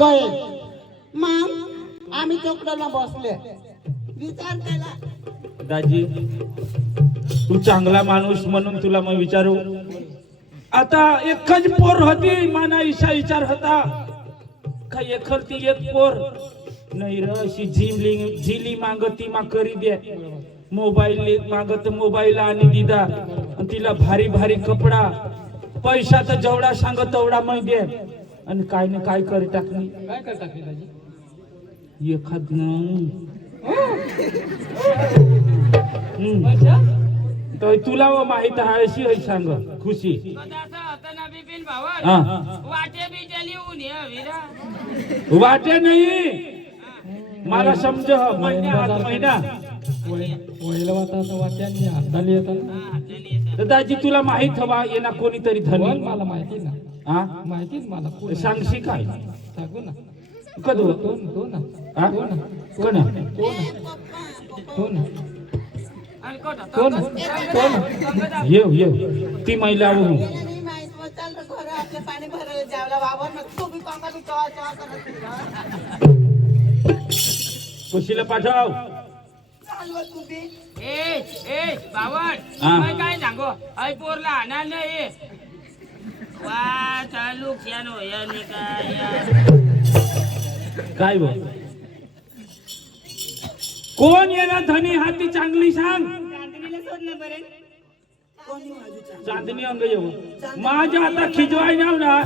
गए मग आम्ही चोकडाला बसले. विचार केला. दाजी तू चांगला माणूस म्हणून तुला मग विचारू? आता एकच पोर होती माना ईशा विचार होता. का एखरती एक पोर? नाही र अशी झिली झिली मागती मा करी दे. मोबाईल मागत मोबाईल आणि दिदा. तिला भारी भारी कपडा. पैसा तर जेवढा सांगत तेवढा मग दे. आणि काय ना काय करी टाकली? काय करता की दाजी? एखाद तर तुला व माहीत आहे अशी होई सांग खुशी. हा. वाटे नाही. मला समज महिना वाट्यांनी येतात दाजी तुला माहीत हवा येना कोणीतरी धनी. मला माहिती ना. हा? माहितीच मला. सांगशी काय? सांगू ना कधू तो ना तो ना हा? तो कोण ना आणि येऊ. येऊ महिला. कुशीला पाठव. ए ए हा. काय सांगो? ऐ पोरला नाही. याने काय यार. काय बो कोण येणार धनी? हाती चांगली सांग. चांदणी अंग येऊ माझ्या आता खिजवाय नाव ना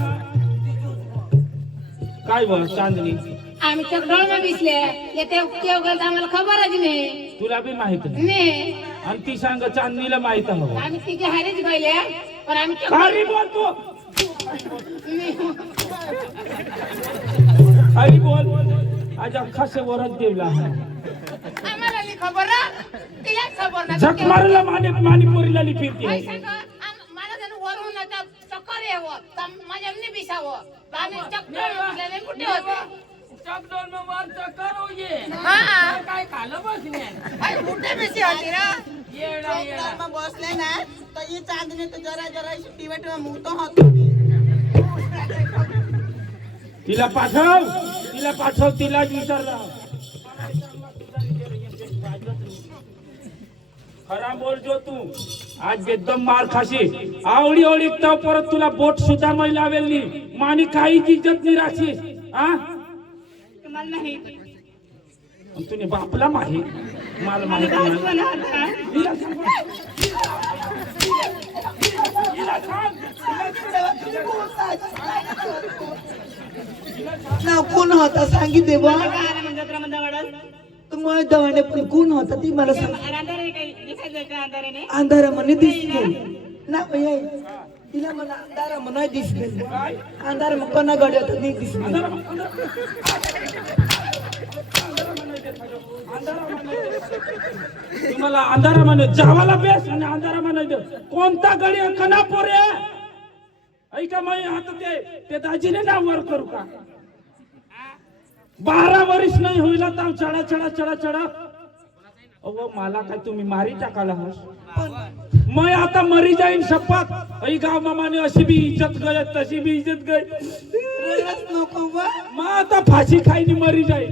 काय बो चांदणी. आम्ही चकडोळ दिसले. येते केवगल आम्हाला खबरच नाही. तुला बी माहीत नाही. आणि ती सांग चांदणीला माहीत हवं आम्ही तिघे हारीच गहिले पण आम्ही खाली खाली बोल आज अख्खा से वरच देवला आम्हाला नाही खबर ना तिला खबर ना झक मारला माने माणिपुरीला काय फिरते मला जण वरून आता चक्कर यावं माझ्या नाही बिसावं. आम्ही चक्कर बसलेले कुठे होते? चकडोल मग वर चक्कर हो. ये हा. काय खाल्लं बसले? अरे कुठे बिसी होती ना. येडा येडा. मग बसले ना तर ही चांदणी तर जरा जरा टिवट मुतो होतो. तिला पाठव तिला पाठव तिला विचारला. खरा बोल जो तू. आज एकदम मार खाशी. आवडी आवडी तर परत तुला बोट सुद्धा मै लावेल नी मानी काही इज्जत नाही राखी आ नाही आणि तुने बापला माहीत मला माहीत सांग. सांग. कोण होता? सांगितले बा तुम्हाला दवाने पण कोण होता? ती मला सांग. अंधारा म्हणे दिसले ना. भैया तिला मला अंधारा म्हणा दिसले. अंधारा तर नाही दिसले. तुम्हाला अंधारा म्हणे जावाला बेस आणि अंधारा म्हणायचं कोणता गडी? कना पोरे ऐका माई आता ते ते दाजीने नाव वर करू का? बारा वर्ष नाही होईल चढा चढा चढा चढा. अहो मला काय तुम्ही मारी टाकाला हस? मैं आता मरी जाईन शपथ. ऐ गाव मामाने अशी बी इज्जत गय तशी बी इज्जत गय नको बा. मग आता फाशी खाईनी मरी जाईल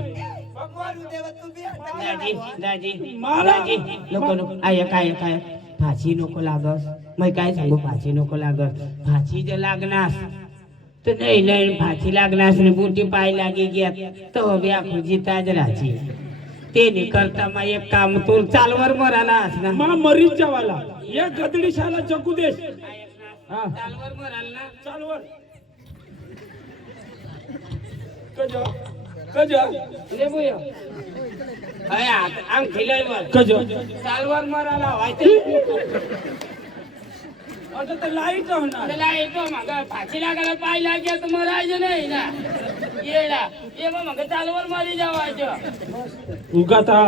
भगवान देवा दाजी दाजी मला- नको नको. आय काय काय फाशी नको लागस. मग काय सांगू फाशी नको लागस. फाशी जर लागणार तर नाही नाही फाशी लागणार ने बुटी पाय लागी गेत तो बी आपण जिताज राहायची ते नाही करता. मग एक काम तू चालवर मराला ना. मा मरीच जावाला या गदडी शाला जगू देश. हा. चालवर मराल ना. चालवर. कज कज. ले बोया. अय अंग खिलायवर कज. चालवर मराला व्हायचं. आता तर लाइट होणार. त्याला येतो मग फाशी लागायला पाय लागेल तर मरायचं नाही ना. येडा. ये मग मग चालवर मारी जावायचं. उगाता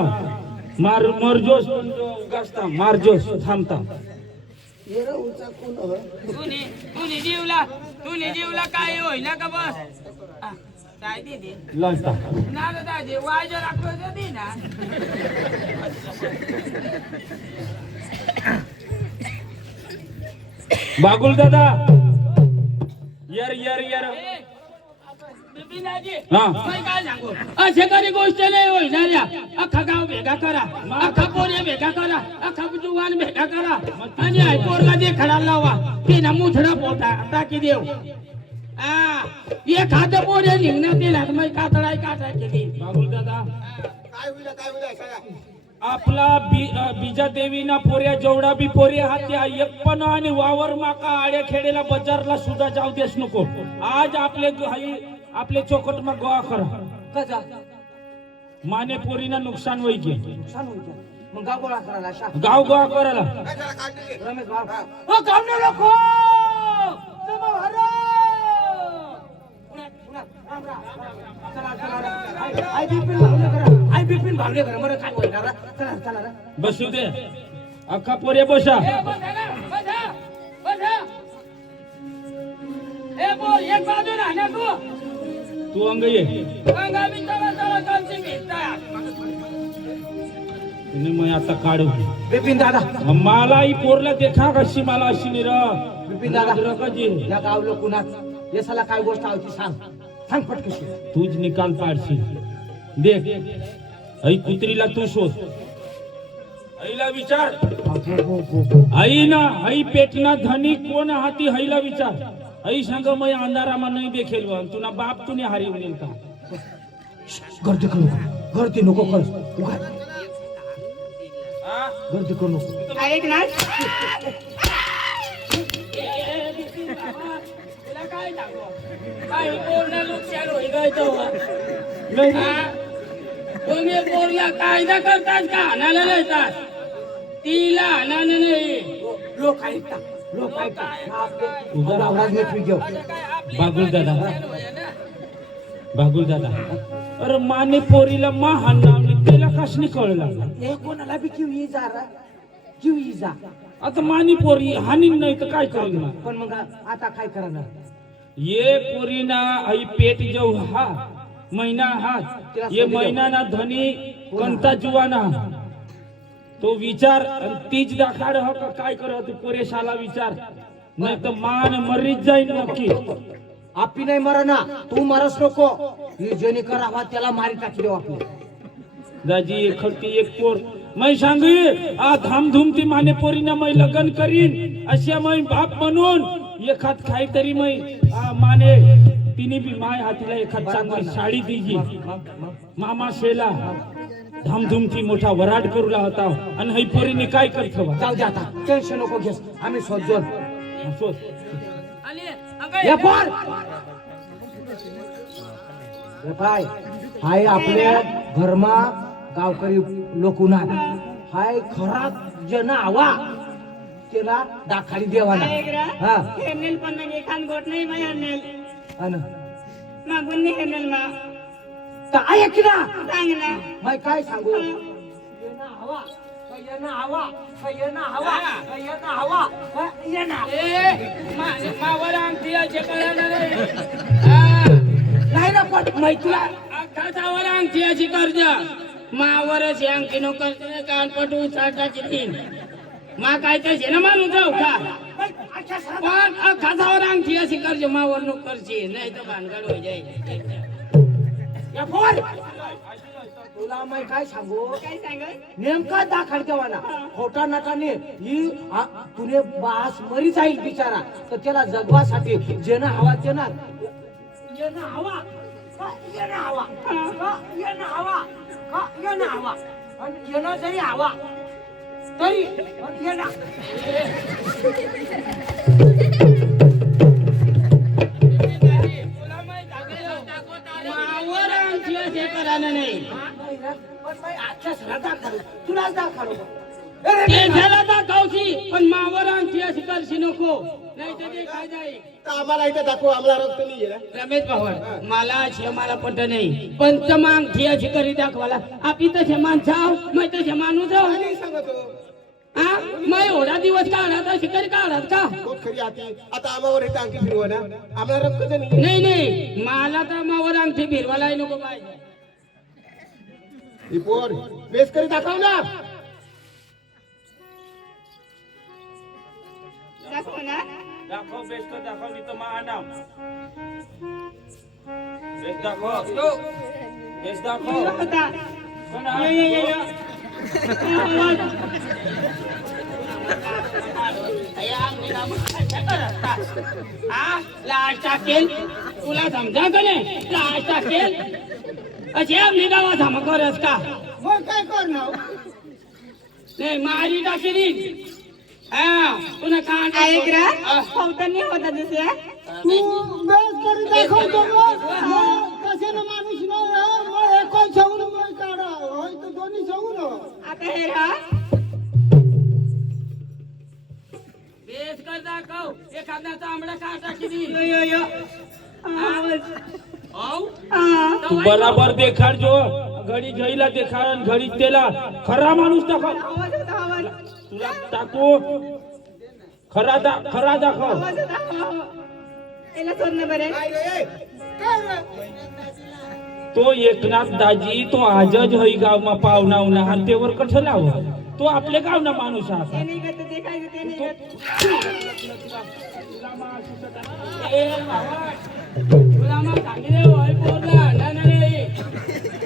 मार मरजोस पण जो उगासता मारजोस थांबता येरा उचा कोण हो? तुने तुने जीवला तुने जीवला काय होईना का बस. आ, काय दे दे लढता ना. रे दादी. वाजर राखतो दे ना हा. कधी गोष्ट नाही होईनाऱ्या अख्खा गाव भेगा करा. अख्खा पोरे भेगा करा. अख्खा जुवान भेगा करा. आणि पोरला जे खडा लावा ते ना मुथडा पोटा टाकी देव. एक हात पोरे निघण्यात दिला मग कातडाय काटा केली. दादा काय होईल काय होईल आपला बी बीजा देवीना पोऱ्या जेवढा बी पोरे हात त्या एक पण आणि वावर माका आड्या खेडेला बाजारला सुद्धा जाऊ देस नको. आज आपले आपले चौकट मा गोवा करा. पोरीना नुकसान होई की? मग गाव गोळा करायला शा गाव गोवा करायला. रमेश भाऊ. ओ गावने लोक चला चला रे. आई- आई बिपिन भावले करा. आई बिपिन भावले करा. बरं काय होईल रा? चला चला रे. बसू दे. अख्खा पोरे बसा. तू तू अंग ये तुम्ही मग आता काढू. बिपिन दादा. मला ही पोरला देखा कशी मला अशी निर. बिपिन दादा रकाजी या गाव लोकुनात येसाला काय गोष्ट होती सांग. सांग पटकशी तूच निकाल पाडशील देख. आई कुत्रीला तू शोध. आईला विचार. आई ना आई पेटना धनी कोण हाती हईला विचार. आई सांग मै अंधारामा नाही देखेल. तुला बाप तुने हारी होईल का? गर्दी करू नको. गर्दी नको कर? गर्दी करू नको. ऐक ना. काय काही पूर्ण नुकसान होईल काय तो? नाही? तुम्ही पोरला कायदा करतात का? हाणायला नेतात तिला हाणायला नाही. लोक ऐकतात घेऊ. बागुल दादा बागुल दादा अरे माने पोरीला मा हाणला त्याला कसनी कळला? हे कोणाला बी किव जा रा. किव जा. आता मानी पोरी हानी नाही तर काय करेल ना पण मग आता काय करणार ये पोरीना आई पेट जो हा. महिना हात ये महिना ना धनी कंता जुवाना तो विचार तीच दाखाड हो का काय करत तू पोरेशाला विचार. नाही तर मान मरीच जाईल नक्की. आपी नाही मरा ना तू मरस नको. ही जेणे करावा त्याला मारी टाकी देऊ आपले. दाजी एखलती एक पोर. मै सांगी आ धामधूम ती माने पोरीना मै लग्न करीन. अशा मै बाप म्हणून एखाद खाई तरी मै माने तिने बी माय हातीला एखाद चांगली साडी दिली. मामा शेला. धामधूमची मोठा वराड करूला होता आणि हई पोरीने काय करतो? जाऊ दे आता. टेन्शन नको घेस. आम्ही. हे हे पाय. हाय आपल्या घरमा गावकरी लोकुना हाय खरा जन आवा. त्याला दाखाली देवाना हा. हेनेल पण नाही खान गोट नाही माय हेनेल अन? मागून नाही हेनेल मा. तर ऐक ना. सांग ना. मैं काय सांगू? येणं हवा येणं हवा येणं हवा येणं हवा. येणं मावर अंगठी असे नाही नाही ना पण तुला अख्खावर अंगठी अशी कर्ज. मावरच अंगठी नो कर्ज कान पटू चाटाची तीन मा काय तर ना मानू जाऊ का पण अंगठी अशी कर्ज मावर नो करची नाही तर भानगड हो जाईल. तुला मैं काय सांगू? काय नेमका दाखल केवाना खोटा नकाने ही आ- तुने बास मरी जाईल बिचारा. तर त्याला जगवासाठी जेणं हवा येणं हवा. का येणं हवा. का येणं हवा. का येणं हवा. आणि येणं जरी हवा तरी पण येणं बाई आजच्या सरा दाखल तुलाच दाखल ते झाला दाखवशी पण मावर अशी करशी नको. नाही तर ते काय जाईल? आम्हाला इथे दाखव आम्हाला रक्त नाही आहे ना रमेश भावड मला मला पट नाही. पण मांग ठी अशी करी दाखवाला आपली तसे तसे माणूस आहो. नाही सांगतो. हा मग एवढा दिवस काढत अशी करी काढत का? खरी आती. आता आम्हावर येते अंगठी फिरवा ना आम्हाला रक्त नाही. नाही नाही. मला तर मावर अंगठी फिरवायला नको पाहिजे ही पोर बेस करी दाखव ना दाखव ना दाखव बेस्ट दाखव नाही तर मा आणाव. बेस दाखव. बेस दाखव. ये. हा? लाज टाकेल तुला समजा का नाही. लाज टाकेल अशी आमची गावात धाम करस का मग काय करणार नाही मारी टाकेली हा पुन्हा खाण ऐकरा होतानी होता दुसऱ्या तू बेस करून दाखवतो मग. मग कशाला माणूस नाही मग एकच सांगून मग काढा। होय तर दोन्ही सांगून आता हे राहा? बेस कर दाखव एखादा तांबडा का टाकी तू बराबर देखाड जो. घडी घईला देखाड आणि घडी त्याला. खरा माणूस दाखव. तुला टाकू? खरा दा खरा दाखव. तो एकनाथ दाजी तो आजच हई गाव मा पाहुणा उना आणि तेवर कसं लाव तो माणूस हा काय ते नाही करत. तुला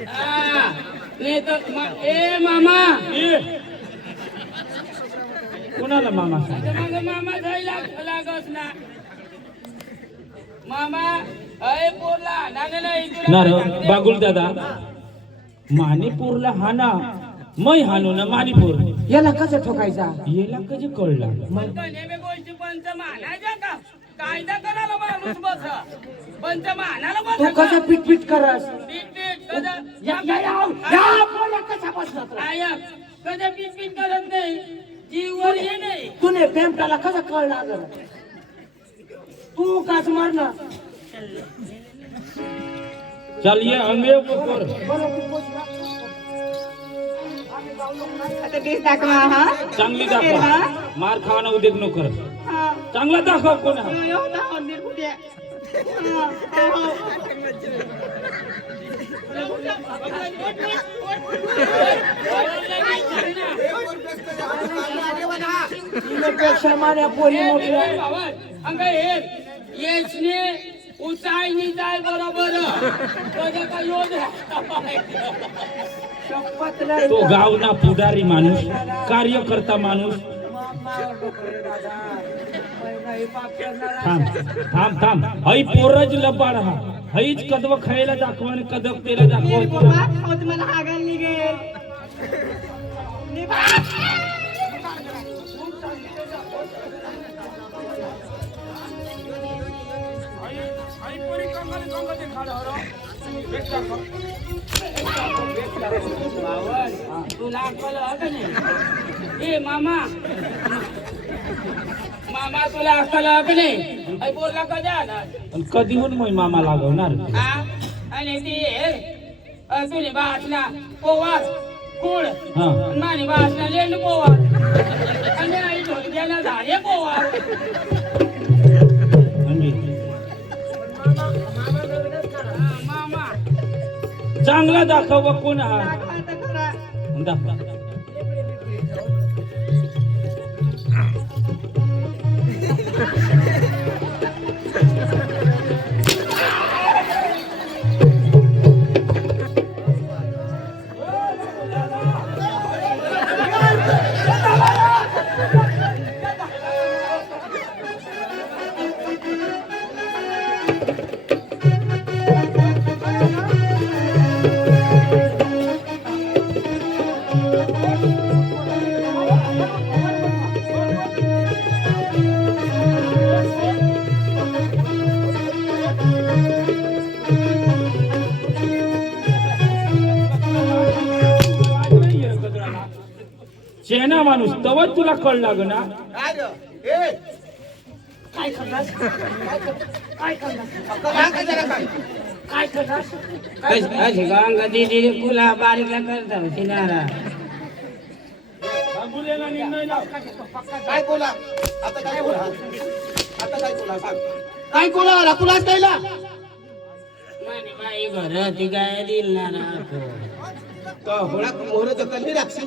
हा. ए मामा. कोणाला मामा माझा मामा जायला लागस ना मामा अय पोरला ना? बागुल दादा माणिपूरला हाना मै हानू ना माणिपूर याला कसं ठोकायचा याला कधी कळला पण कायदा करायला माणूस बस. पंच मानायला तू बस कसं पीट पीट करस पीट पीट कदा या या या या बोला कसा बसला तो? आया. कदा करत नाही. जीवर हे नाही. तूने पेमटाला कसं कळला जरा तू काच मारना चल ये अंगे पोर आता केस दाखवा हा. चांगली हा? दाखव. मार खावाना उद्योग नको कर. हा. चांगला दाखव कोण हा? पेक्षा पोरी मोठ्या. अंग उचायनी जाय बरोबर. का तो गावना पुढारी माणूस कार्यकर्ता माणूस. थांब थांब थांब. हई पोरज लपाड हा. हईच कदव खायला दाखव आणि कदव तेला ये दाखव ए मामा. मामा तुला अक्कल नाही? आई बोलला कधी आला आणि कधी होऊन मग मामा लागवणार? हा? आणि ती तुझी बासना पोवार कुळ. हा. मानी बासना लेंड पोवार आणि आई ढोलक्याला झाले पोवार म्हणजे? मामा. चांगला दाखव कोण हा. दाखवा तवच तुला कळ लाग ना काय करणार? काय करणार? काय? करणार? दीदी कुला बारीकला करता. काय बोला? आता काय बोला? आता काय बोला? सांग. काय बोला? आला तुलाच द्यायला? मानी बाई घर ती काय दिल ना का होळा मोहर राखशी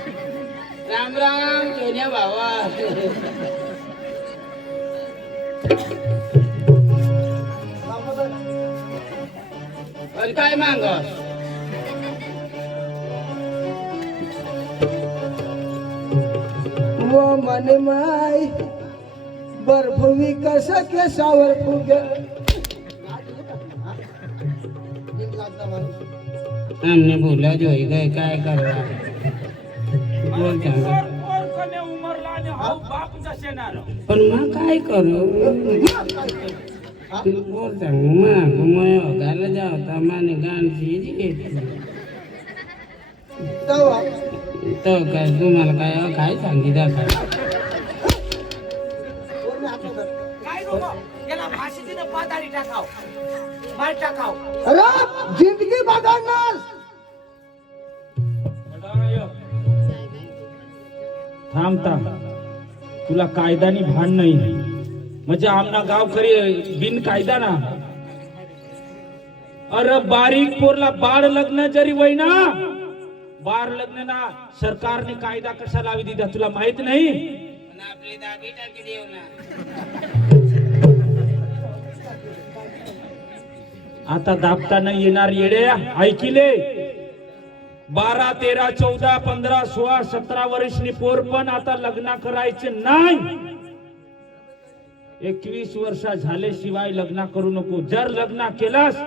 राम राम सोन्या भावा. पण काय माग? व मन माय बर्फवी कस केसावर फुग. हमने बोला जो ही गए काय करवा बोल पण मग काय करू? बोल सांग मग मग घाला जाऊ तमाने गाण सीज घेतली. तो काय तुम्हाला काय काय सांगितलं काय जिंदगी बदलणार थांब थांब तुला कायदानी भान नाही. म्हणजे आमना गावकरी बिन कायदा ना? अरे बारीक पोरला बाळ लग्न जरी वय ना बाळ लग्न ना सरकारने कायदा कसा लावी दिला तुला माहीत नाही? आपली दागी टाकी देऊ ना. आता दाबताना येणार येडे ऐकिले? बारा तेरा चौदा पंधरा सोळा सतरा वर्षनी पोर पण आता लग्न करायचे नाही. एकवीस वर्ष झाल्याशिवाय लग्न करू नको. जर लग्न केलास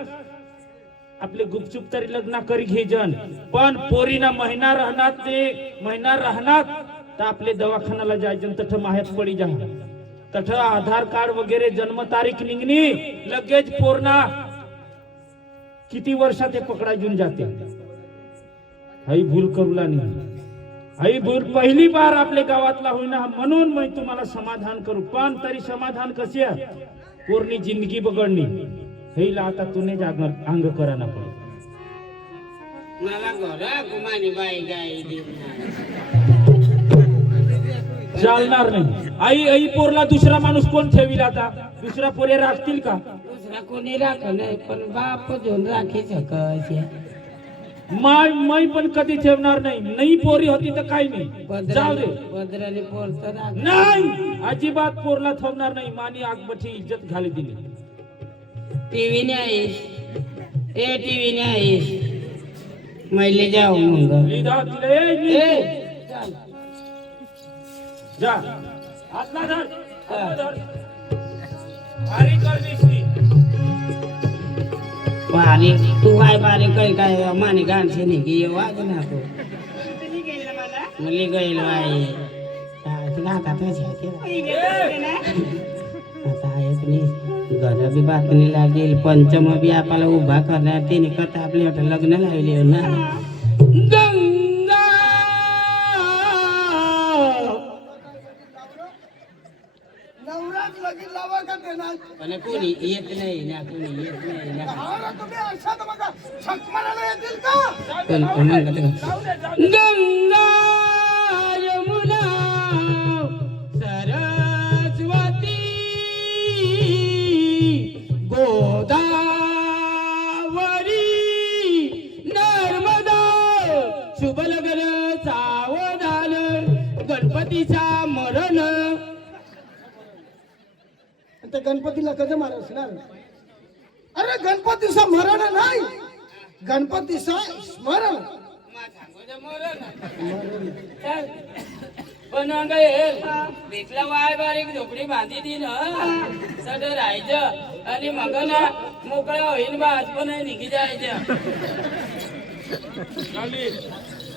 आपले गुपचूप तरी लग्न करी घे जन पण पोरीना महिना राहणार ते महिना राहणार तर आपले दवाखान्याला जायचं तठ माहेर पडी जा. तठ आधार कार्ड वगैरे जन्म तारीख निघणी लगेच पोरना किती वर्षात ते पकडा घेऊन जाते. आई भूल करूला नाही आई भूल पहिली बार आपल्या गावातला होईना म्हणून मी तुम्हाला समाधान करू. पण तरी समाधान कसे आहे? पूर्ण जिंदगी बघडणी हेला आता तुने जाग अंग करा ना पण मला बाई गाई चालणार नाही. आई आई पोरला दुसरा माणूस कोण ठेवील आता? दुसरा पोरे राखतील का? दुसरा कोणी राख नाही पण बाप घेऊन राखी सकस माय माई पण कधी ठेवणार नाही. नाही पोरी होती तर काही नाही. जाऊ दे. नाही! अजिबात पोरला ठेवणार नाही. मानी आगबठी इज्जत घाली दिली. टीव्ही न्यायस ए टीव्ही न्यायस मैले जाऊ लिदा तिला ए. जा. हातला धर हातला धर. भारी कर दिसती बारीक तू काय बारीक काय काय माने गाणसे नाही की वाज मुली गैल बाई. तुला आता तशी आता नाही घर बी बातमी लागेल. पंचम बी आपल्याला उभा करणार तिने करता आपल्या वाटत लग्न लावले ना. गंगा. नवरात लगीन लावा का देणार? पण कोणी येत नाही ना कोणी येत नाही ना. अरे तुम्ही अशात बघा छक मारायला येतील का? पण म्हणत गंगा! गणपतीला कधी मार असणार अरे गणपतीचा मरण नाही. गणपतीचा स्मरण. पण भेटला वाय बारीक झोपडी बांधी दी ना. सड राहायचं. आणि मग ना मोकळं होईन बा आज पण निघी जायचं.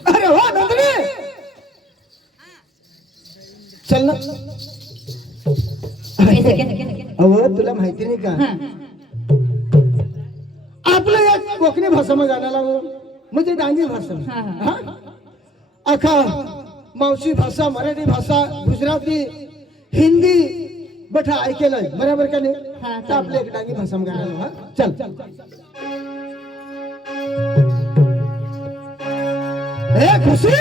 अरे नंदिनी! चल ना. अहो तुला माहिती नाही का? आपलं या कोकणी भाषा भाषामध्ये जाण्याला म्हणजे डांगी भाषा. अखा मावशी भाषा मराठी भाषा गुजराती हिंदी. बठा ऐकेलंय. बरोबर का नाही? आपल्या एक डांगी भाषा मग चल. चल चल खुशी!